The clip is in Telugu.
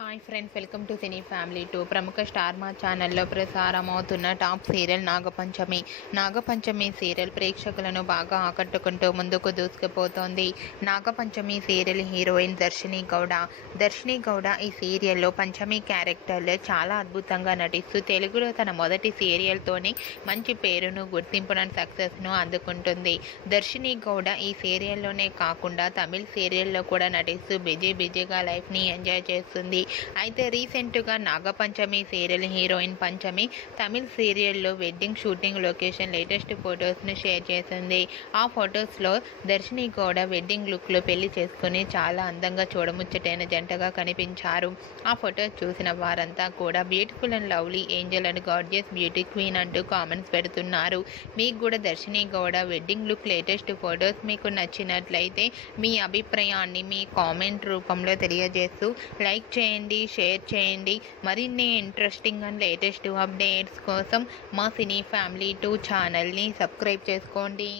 Hi friends, welcome to cine family 2. ప్రముఖ స్టార్ మా ఛానల్లో ప్రసారమవుతున్న top serial Nagapanchami. Nagapanchami serial ప్రేక్షకులను బాగా ఆకట్టుకుంటూ ముందుకు దూసుకుపోతోంది. నాగపంచమి సీరియల్ హీరోయిన్ దర్శిని గౌడ ఈ సీరియల్లో పంచమి క్యారెక్టర్లో చాలా అద్భుతంగా నటిస్తూ తెలుగులో తన మొదటి సీరియల్తోనే మంచి పేరును, గుర్తింపును, సక్సెస్ను అందుకుంటుంది. దర్శిని గౌడ ఈ సీరియల్లోనే కాకుండా తమిళ్ సీరియల్లో కూడా నటిస్తూ బిజీగా లైఫ్ని ఎంజాయ్ చేస్తుంది. అయితే రీసెంట్గా నాగపంచమి సీరియల్ హీరోయిన్ పంచమి తమిళ్ సీరియల్లో వెడ్డింగ్ షూటింగ్ లొకేషన్ లేటెస్ట్ ఫొటోస్ను షేర్ చేసింది. ఆ ఫొటోస్లో దర్శిని గౌడ వెడ్డింగ్ లుక్లో పెళ్లి చేసుకుని చాలా అందంగా చూడముచ్చటైన జంటగా కనిపించారు. ఆ ఫొటోస్ చూసిన వారంతా కూడా beautiful and lovely angel and gorgeous beauty queen అంటూ కామెంట్స్ పెడుతున్నారు. మీకు కూడా Darshini Gowda wedding look latest photos మీకు నచ్చినట్లయితే మీ అభిప్రాయాన్ని మీ కామెంట్ రూపంలో తెలియజేస్తూ లైక్ చేయండి, షేర్ చేయండి. మరిన్ని ఇంట్రెస్టింగ్ అండ్ లేటెస్ట్ అప్డేట్స్ కోసం మా సినీ ఫ్యామిలీ 2 ఛానల్ని సబ్స్క్రైబ్ చేసుకోండి.